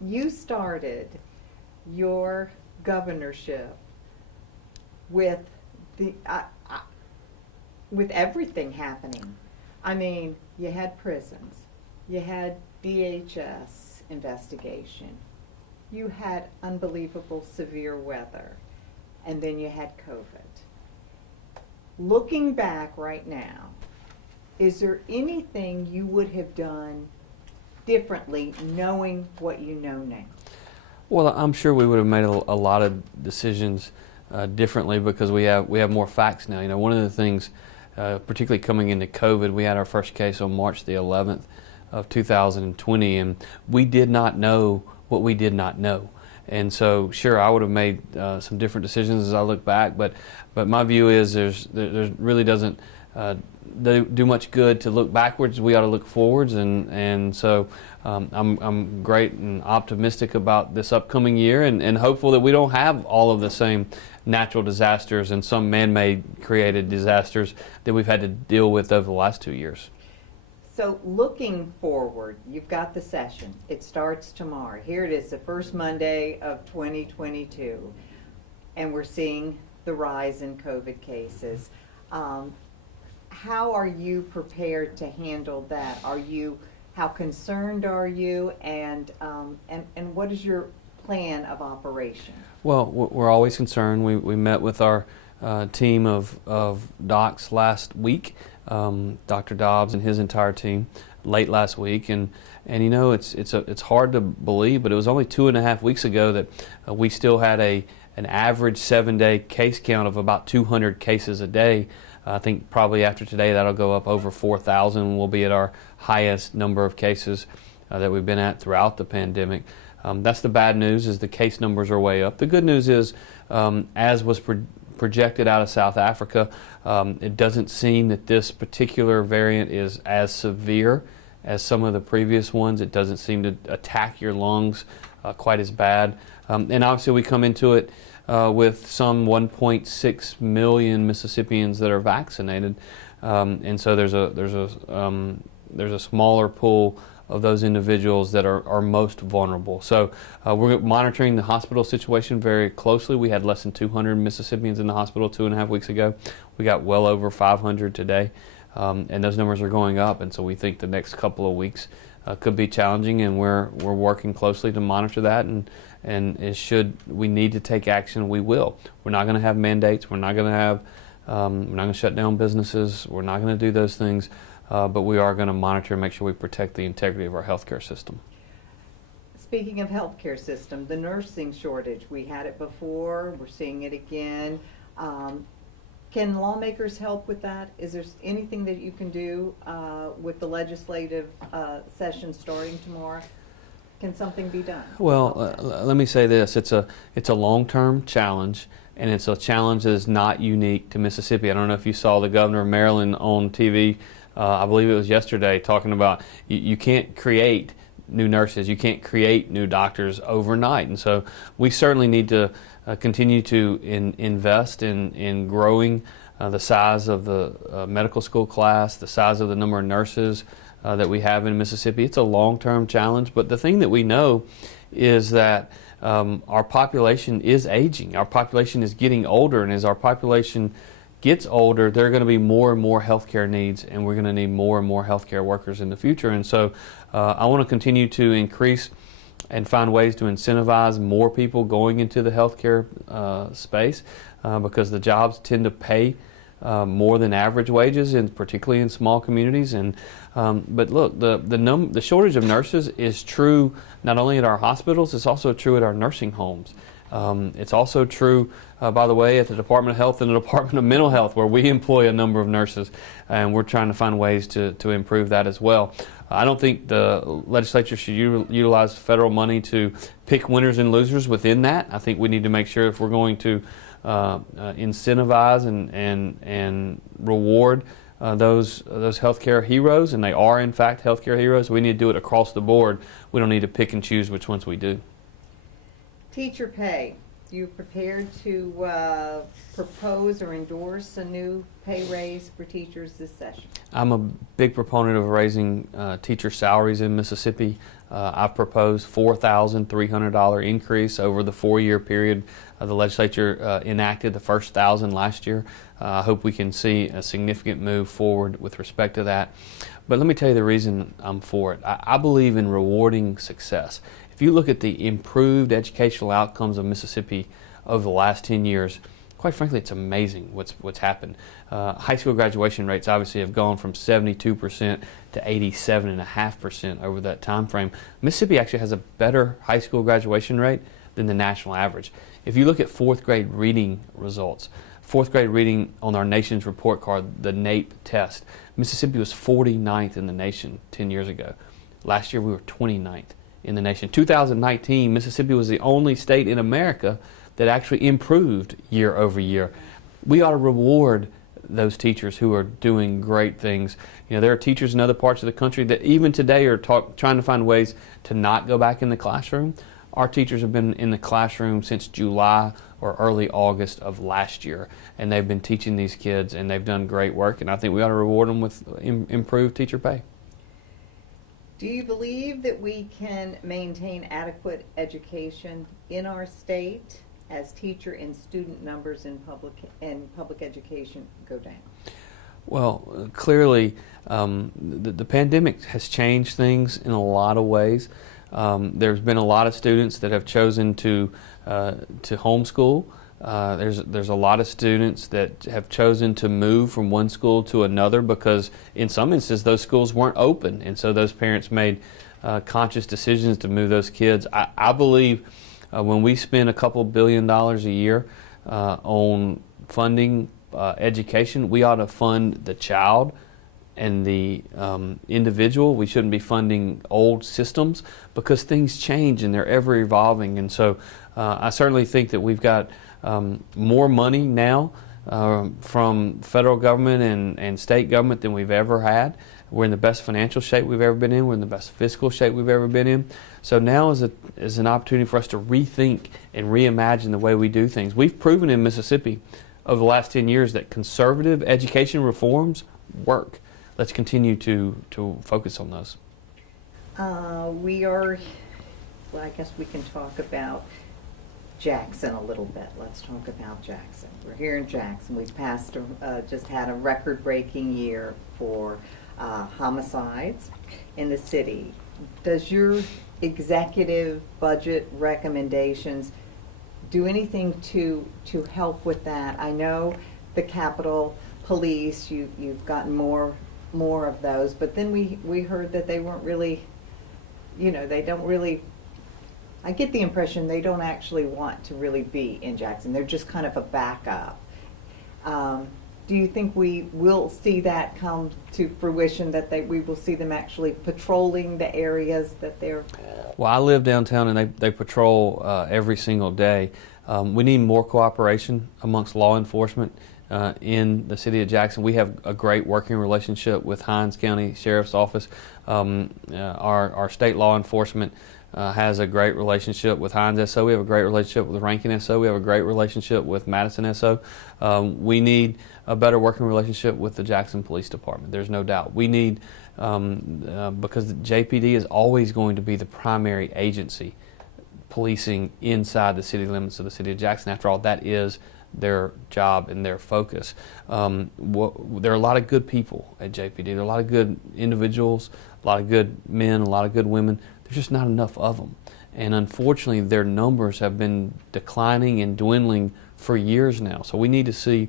you started your governorship with with everything happening. I mean, you had prisons, you had DHS investigation, you had unbelievable severe weather, and then you had COVID. Looking back right now, is there anything you would have done differently knowing what you know now? Well, I'm sure we would have made a lot of decisions differently because we have more facts now. You know, one of the things, particularly coming into COVID, we had our first case on March the 11th of 2020, and we did not know what we did not know. And so, sure, I would have made some different decisions as I look back, but my view is there really doesn't do much good to look backwards. We ought to look forwards, and so I'm great and optimistic about this upcoming year, and hopeful that we don't have all of the same natural disasters and some man-made created disasters that we've had to deal with over the last 2 years. So looking forward, you've got the session. It starts tomorrow. Here it is, the first Monday of 2022, and we're seeing the rise in COVID cases. How are you prepared to handle that? How concerned are you, and what is your plan of operation? Well, we're always concerned. We met with our team of docs last week, Dr. Dobbs and his entire team, late last week, and you know, it's hard to believe, but it was only 2.5 weeks ago that we still had an average 7-day case count of about 200 cases a day. I think probably after today that'll go up over 4,000. We'll be at our highest number of cases that we've been at throughout the pandemic. That's the bad news, is the case numbers are way up. The good news is, as was projected out of South Africa, it doesn't seem that this particular variant is as severe as some of the previous ones. It doesn't seem to attack your lungs quite as bad. And obviously we come into it with some 1.6 million Mississippians that are vaccinated, and so there's a smaller pool of those individuals that are most vulnerable. So we're monitoring the hospital situation very closely. We had less than 200 Mississippians in the hospital 2.5 weeks ago. We got well over 500 today, and those numbers are going up. And so we think the next couple of weeks could be challenging, and we're working closely to monitor that. And should we need to take action, we will. We're not going to have mandates. We're not going to shut down businesses. We're not going to do those things. But we are going to monitor and make sure we protect the integrity of our healthcare system. Speaking of healthcare system, the nursing shortage, we had it before, we're seeing it again. Can lawmakers help with that? Is there anything that you can do with the legislative session starting tomorrow? Can something be done? Well, let me say this. It's a long-term challenge, and it's a challenge that is not unique to Mississippi. I don't know if you saw the governor of Maryland on TV, I believe it was yesterday, talking about you can't create new nurses, you can't create new doctors overnight. And so we certainly need to continue to invest in growing the size of the medical school class, the size of the number of nurses that we have in Mississippi. It's a long-term challenge, but the thing that we know is that our population is aging. Our population is getting older, and as our population gets older, there are going to be more and more healthcare needs, and we're going to need more and more healthcare workers in the future. And so I want to continue to increase and find ways to incentivize more people going into the healthcare space because the jobs tend to pay more than average wages, and particularly in small communities. And but look, the shortage of nurses is true not only at our hospitals, it's also true at our nursing homes. It's also true, by the way, at the Department of Health and the Department of Mental Health, where we employ a number of nurses, and we're trying to find ways to improve that as well. I don't think the legislature should utilize federal money to pick winners and losers within that. I think we need to make sure, if we're going to incentivize and reward those healthcare heroes, and they are in fact healthcare heroes, we need to do it across the board. We don't need to pick and choose which ones we do. Teacher pay. You prepared to propose or endorse a new pay raise for teachers this session? I'm a big proponent of raising teacher salaries in Mississippi. I've proposed $4,300 increase over the 4-year period. The legislature enacted the first 1,000 last year. I hope we can see a significant move forward with respect to that. But let me tell you the reason I'm for it. I believe in rewarding success. If you look at the improved educational outcomes of Mississippi over the last 10 years, quite frankly, it's amazing what's happened. High school graduation rates obviously have gone from 72% to 87.5% over that time frame. Mississippi actually has a better high school graduation rate than the national average. If you look at 4th grade reading results, 4th grade reading on our nation's report card, the NAEP test, Mississippi was 49th in the nation 10 years ago. Last year we were 29th in the nation. 2019, Mississippi was the only state in America that actually improved year over year. We ought to reward those teachers who are doing great things. You know, there are teachers in other parts of the country that even today are trying to find ways to not go back in the classroom. Our teachers have been in the classroom since July or early August of last year, and they've been teaching these kids, and they've done great work, and I think we ought to reward them with improved teacher pay. Do you believe that we can maintain adequate education in our state as teacher and student numbers in public education go down? Well, clearly, the pandemic has changed things in a lot of ways. There's been a lot of students that have chosen to homeschool. There's a lot of students that have chosen to move from one school to another because in some instances those schools weren't open, and so those parents made conscious decisions to move those kids. I believe when we spend a couple $1 billion a year on funding education, we ought to fund the child and the individual. We shouldn't be funding old systems because things change and they're ever evolving. And so I certainly think that we've got more money now from federal government and state government than we've ever had. We're in the best financial shape we've ever been in. We're in the best fiscal shape we've ever been in. So now is an opportunity for us to rethink and reimagine the way we do things. We've proven in Mississippi over the last 10 years that conservative education reforms work. Let's continue to focus on those. I guess we can talk about Jackson a little bit. Let's talk about Jackson. We're here in Jackson. We've just had a record-breaking year for homicides in the city. Does your executive budget recommendations do anything to help with that? I know the Capitol Police, you've gotten more of those, but then we heard that they weren't really, they don't really, I get the impression they don't actually want to really be in Jackson. They're just kind of a backup. Do you think we will see that come to fruition, that we will see them actually patrolling the areas that they're... Well, I live downtown and they patrol every single day. We need more cooperation amongst law enforcement in the city of Jackson. We have a great working relationship with Hinds County Sheriff's Office. Our state law enforcement has a great relationship with Hinds SO. We have a great relationship with Rankin SO. We have a great relationship with Madison SO. We need a better working relationship with the Jackson Police Department. There's no doubt. We need, because the JPD is always going to be the primary agency policing inside the city limits of the city of Jackson. After all, that is their job and their focus. There are a lot of good people at JPD. There are a lot of good individuals, a lot of good men, a lot of good women. There's just not enough of them. And unfortunately, their numbers have been declining and dwindling for years now. So we need to see,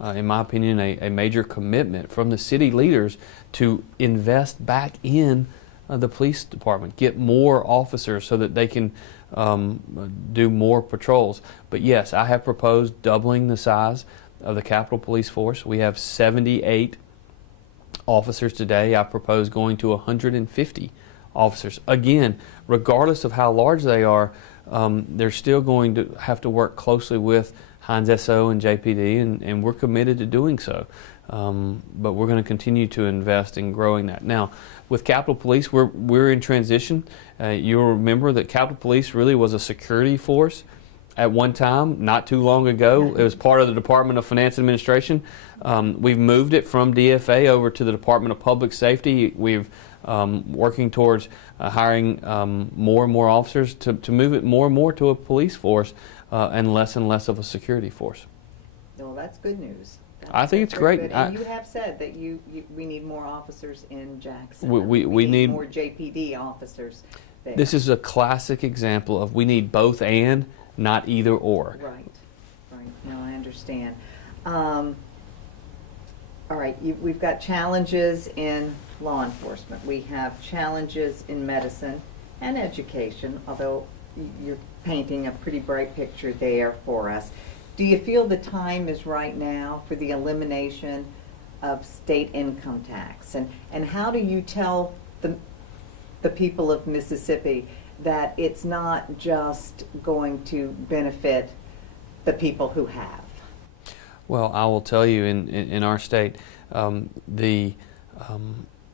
in my opinion, a major commitment from the city leaders to invest back in the police department, get more officers so that they can do more patrols. But yes, I have proposed doubling the size of the Capitol Police Force. We have 78 officers today. I propose going to 150 officers. Again, regardless of how large they are, they're still going to have to work closely with Hinds SO and JPD, and we're committed to doing so. But we're going to continue to invest in growing that. Now, with Capitol Police, we're in transition. You'll remember that Capitol Police really was a security force at one time, not too long ago. It was part of the Department of Finance Administration. We've moved it from DFA over to the Department of Public Safety. We've working towards hiring more and more officers to move it more and more to a police force and less of a security force. Well, that's good news. I think it's very great. good. And you have said that we need more officers in Jackson. We need more JPD officers there. This is a classic example of we need both and, not either or. Right. No, I understand. All right, we've got challenges in law enforcement. We have challenges in medicine and education, although you're painting a pretty bright picture there for us. Do you feel the time is right now for the elimination of state income tax? And how do you tell the people of Mississippi that it's not just going to benefit the people who have? Well, I will tell you, in our state, the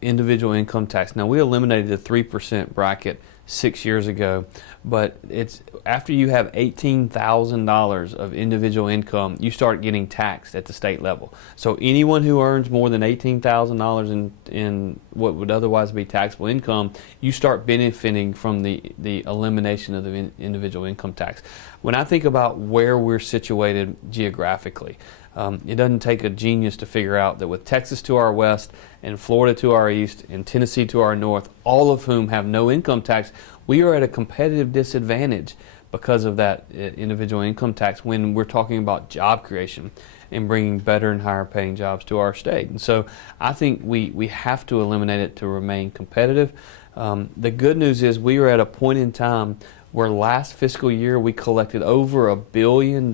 individual income tax. Now, we eliminated the 3% bracket 6 years ago, but it's after you have $18,000 of individual income, you start getting taxed at the state level. So anyone who earns more than $18,000 in what would otherwise be taxable income, you start benefiting from the elimination of the individual income tax. When I think about where we're situated geographically, it doesn't take a genius to figure out that with Texas to our west and Florida to our east and Tennessee to our north, all of whom have no income tax, we are at a competitive disadvantage because of that individual income tax when we're talking about job creation and bringing better and higher paying jobs to our state. And so I think we have to eliminate it to remain competitive. The good news is we are at a point in time where last fiscal year we collected over $1 billion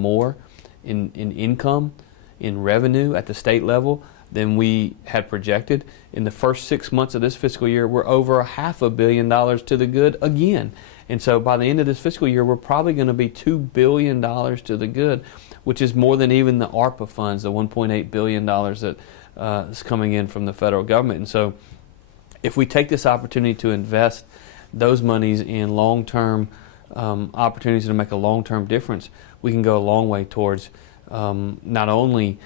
more in income, in revenue at the state level than we had projected. In the first 6 months of this fiscal year, we're over $500 million to the good again. And so by the end of this fiscal year, we're probably going to be $2 billion to the good, which is more than even the ARPA funds, the $1.8 billion that is coming in from the federal government. And so if we take this opportunity to invest those monies in long-term opportunities to make a long-term difference, we can go a long way towards not only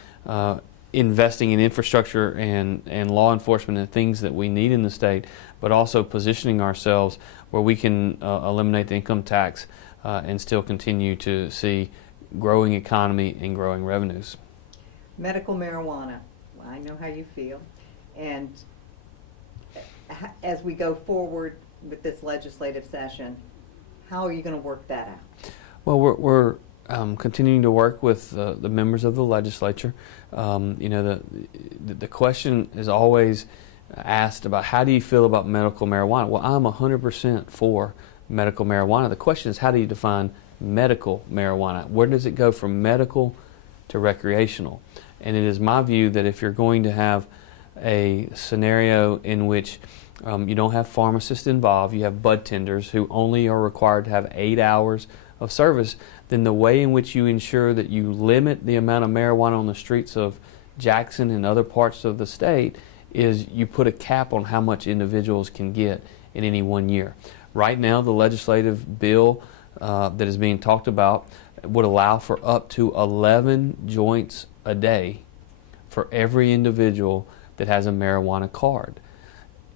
investing in infrastructure and law enforcement and things that we need in the state, but also positioning ourselves where we can eliminate the income tax and still continue to see growing economy and growing revenues. Medical marijuana, well, I know how you feel. And as we go forward with this legislative session, how are you going to work that out? Well, we're continuing to work with the members of the legislature. The question is always asked about how do you feel about medical marijuana? Well, I'm 100% for medical marijuana. The question is how do you define medical marijuana? Where does it go from medical to recreational? And it is my view that if you're going to have a scenario in which you don't have pharmacists involved, you have bud tenders who only are required to have 8 hours of service, then the way in which you ensure that you limit the amount of marijuana on the streets of Jackson and other parts of the state is you put a cap on how much individuals can get in any 1 year. Right now, the legislative bill that is being talked about would allow for up to 11 joints a day for every individual that has a marijuana card.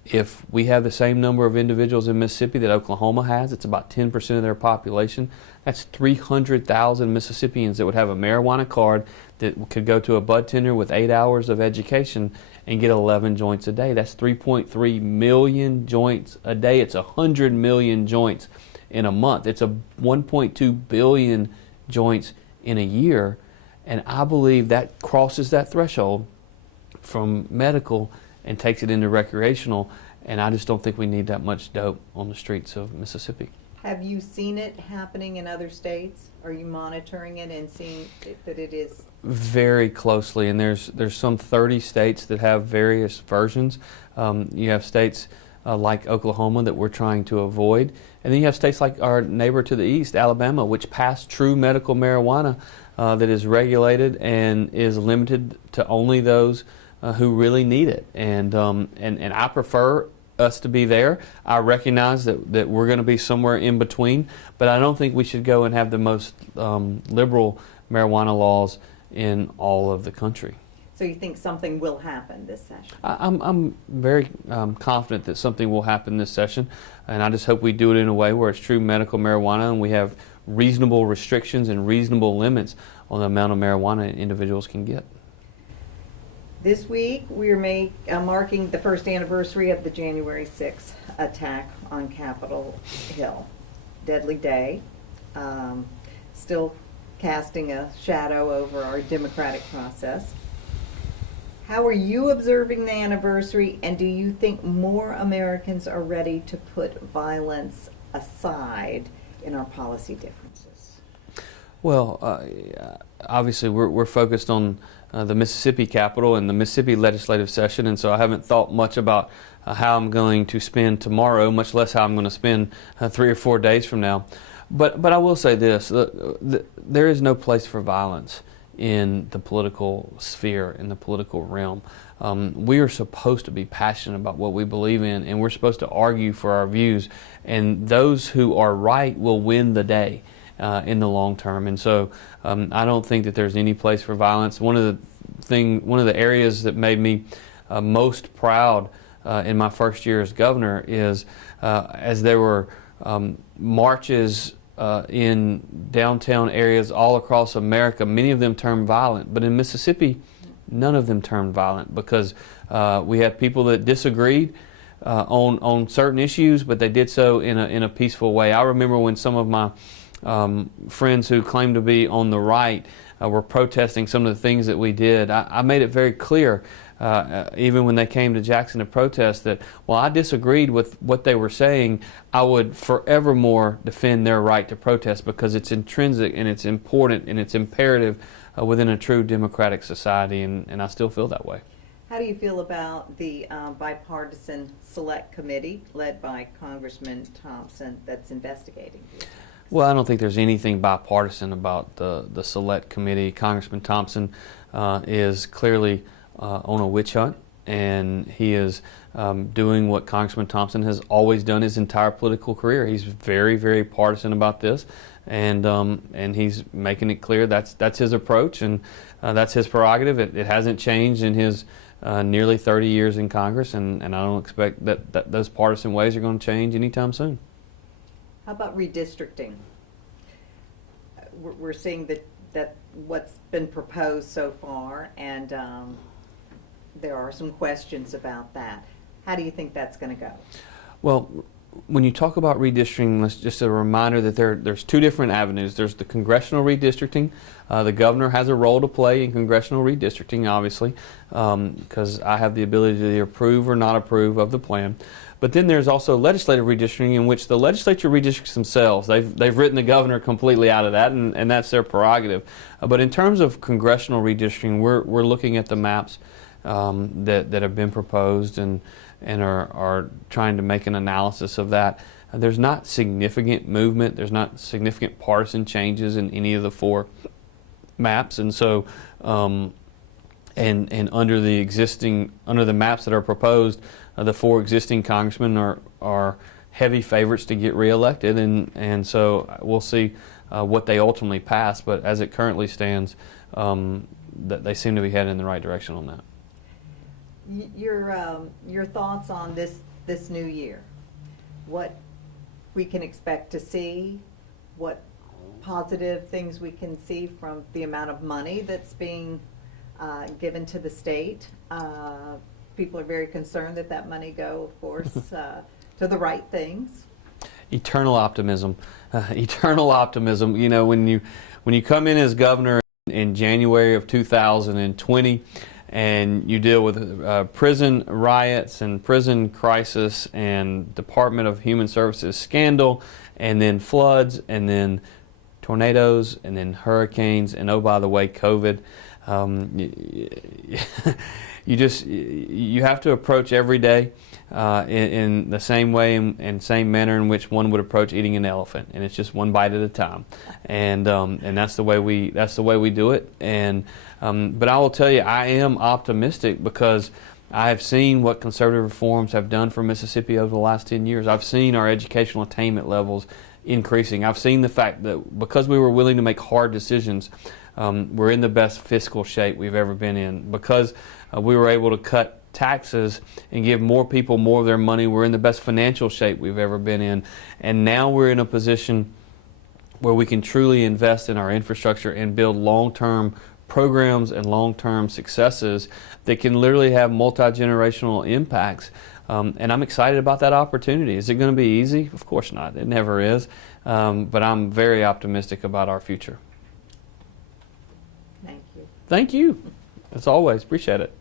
If we have the same number of individuals in Mississippi that Oklahoma has, it's about 10% of their population. That's 300,000 Mississippians that would have a marijuana card that could go to a bud tender with 8 hours of education and get 11 joints a day. That's 3.3 million joints a day. It's 100 million joints in a month. It's a 1.2 billion joints in a year. And I believe that crosses that threshold from medical and takes it into recreational, and I just don't think we need that much dope on the streets of Mississippi. Have you seen it happening in other states? Are you monitoring it and seeing that it is? Very closely, and there's some 30 states that have various versions. You have states like Oklahoma that we're trying to avoid, and then you have states like our neighbor to the east, Alabama, which passed true medical marijuana that is regulated and is limited to only those who really need it, and I prefer us to be there. I recognize that we're going to be somewhere in between, but I don't think we should go and have the most liberal marijuana laws in all of the country. So you think something will happen this session? I'm very confident that something will happen this session, and I just hope we do it in a way where it's true medical marijuana and we have reasonable restrictions and reasonable limits on the amount of marijuana individuals can get. This week, we are marking the first anniversary of the January 6th attack on Capitol Hill. Deadly day. Still casting a shadow over our democratic process. How are you observing the anniversary, and do you think more Americans are ready to put violence aside in our policy differences? Well, obviously we're focused on the Mississippi Capitol and the Mississippi legislative session, and so I haven't thought much about how I'm going to spend tomorrow, much less how I'm going to spend 3 or 4 days from now. But I will say this, there is no place for violence in the political sphere, in the political realm. We are supposed to be passionate about what we believe in, and we're supposed to argue for our views, and those who are right will win the day in the long term. And so I don't think that there's any place for violence. One of the areas that made me most proud in my first year as governor is as there were marches in downtown areas all across America. Many of them turned violent, but in Mississippi, none of them turned violent because we had people that disagreed on certain issues, but they did so in a peaceful way. I remember when some of my friends who claimed to be on the right were protesting some of the things that we did. I made it very clear, even when they came to Jackson to protest, that while I disagreed with what they were saying, I would forevermore defend their right to protest because it's intrinsic and it's important and it's imperative within a true democratic society, and I still feel that way. How do you feel about the bipartisan select committee led by Congressman Thompson that's investigating you? Well, I don't think there's anything bipartisan about the select committee. Congressman Thompson is clearly on a witch hunt, and he is doing what Congressman Thompson has always done his entire political career. He's very, very partisan about this, and he's making it clear that's his approach, and that's his prerogative. It hasn't changed in his nearly 30 years in Congress, and I don't expect that those partisan ways are going to change anytime soon. How about redistricting? We're seeing that what's been proposed so far, and there are some questions about that. How do you think that's going to go? Well, when you talk about redistricting, just a reminder that there's 2 different avenues. There's the Congressional Redistricting. The governor has a role to play in Congressional Redistricting, obviously, because I have the ability to approve or not approve of the plan. But then there's also legislative redistricting, in which the legislature redistricts themselves. They've written the governor completely out of that, and that's their prerogative. But in terms of congressional redistricting, we're looking at the maps that have been proposed and are trying to make an analysis of that. There's not significant movement. There's not significant partisan changes in any of the 4 maps, and so and under the maps that are proposed, the 4 existing congressmen are heavy favorites to get reelected, and so we'll see what they ultimately pass. But as it currently stands, that they seem to be headed in the right direction on that. Your thoughts on this new year? What we can expect to see? What positive things we can see from the amount of money that's being given to the state? People are very concerned that money go, of course, to the right things. Eternal optimism. Eternal optimism. You know, when you come in as governor in January of 2020, and you deal with prison riots and prison crisis and Department of Human Services scandal, and then floods, and then tornadoes, and then hurricanes, and oh, by the way, COVID. You have to approach every day in the same way and same manner in which one would approach eating an elephant, and it's just one bite at a time, and that's the way we do it. And but I will tell you, I am optimistic because I have seen what conservative reforms have done for Mississippi over the last 10 years. I've seen our educational attainment levels increasing. I've seen the fact that because we were willing to make hard decisions, we're in the best fiscal shape we've ever been in. Because we were able to cut taxes and give more people more of their money, we're in the best financial shape we've ever been in. And now we're in a position where we can truly invest in our infrastructure and build long-term programs and long-term successes that can literally have multi-generational impacts. And I'm excited about that opportunity. Is it going to be easy? Of course not. It never is. But I'm very optimistic about our future. Thank you. Thank you. As always, appreciate it.